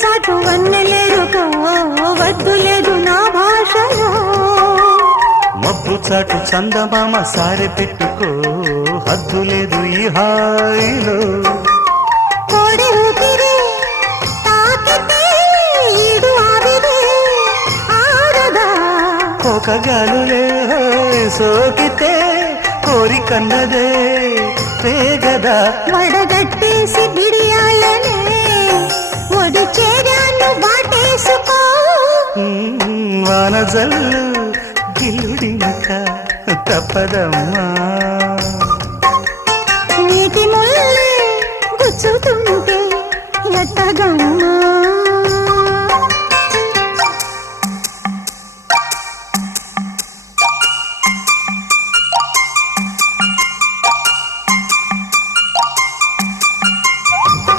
చాటు వన్నెలేరుకో వద్దు లేదు నా భాషలో మబ్బు చాటు చందమామ సారె పెట్టుకో హద్దు లేదు ఈ హాయిలో కోడి ఊపిరి తాకితే ఈడు ఆవిరే ఆడదా ఒక గాలులే సోకితే కోరికన్నదే పేగదా వడగట్టేసి బిడియాలనే ఒడి చేరాను బాటేసుకో వానజల్లు గిల్లుడినక తప్పదమ్మా నీటి ముల్లే గుచ్చుతుంటే ఎట్టగమ్మా